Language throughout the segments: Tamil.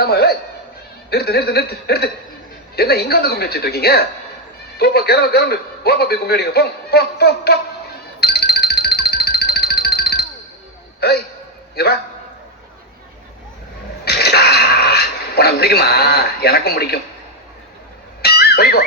நிறுத்து நிறுத்து நிறுத்து நிறுத்து. என்ன இங்க வந்து கும்மி வச்சிட்டு இருக்கீங்க? போப்பா கிளம்பு கிளம்பு. போப்பா போய் கும்மி அடிங்க. போ போ போ போ. ஏய் இங்க வா. உனக்கு பிடிக்குமா? எனக்கும் பிடிக்கும். படிப்போ.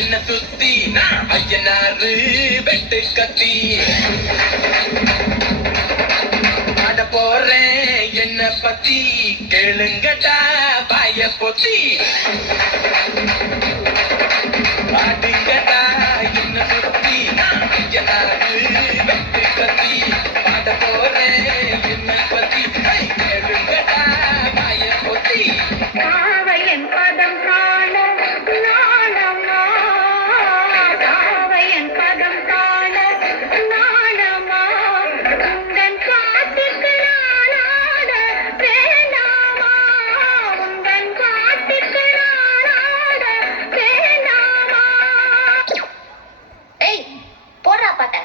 என்ன சுத்தி ஐயனாரு வெட்டு கத்தி ஆட போறேன் என்ன பத்தி கேளுங்கடா பாய பொத்தி ஆடுங்கடா என்ன சுத்தி ஐயனாரு வெட்டு கத்தி ஆட போறேன் என்ன பத்தி கேளுங்கடா பாய பொத்தி காவையன் பதம் காண நாணமா காவையன் பதம் காண நாணமா உந்தன் காட்டுக்கு நாளாட வேண்டாமா உந்தன் காட்டுக்கு நாளாட வேண்டாமா. ஏய் போடுறா பாட்ட.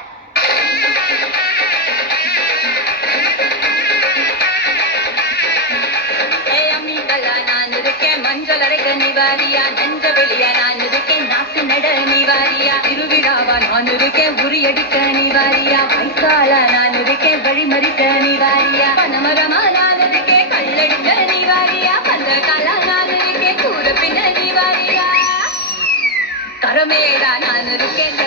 மஞ்சள் அரைக்க நிவாரியா நெஞ்ச வெளியா நான் இருக்கேன் நாட்டு நட நிவாரியா திருவிழாவா நான் இருக்கேன் உரியடிக்க நிவாரியா வைக்காலா நான் இருக்கேன் வழிமறிக்க நிவாரியா பனமரமா நான் இருக்கேன் கல்லடிக்க நிவாரியா பந்தக்காலா நான் இருக்கேன் கூற பின்ன நிவாரியா கரமேடா நான் இருக்கேன்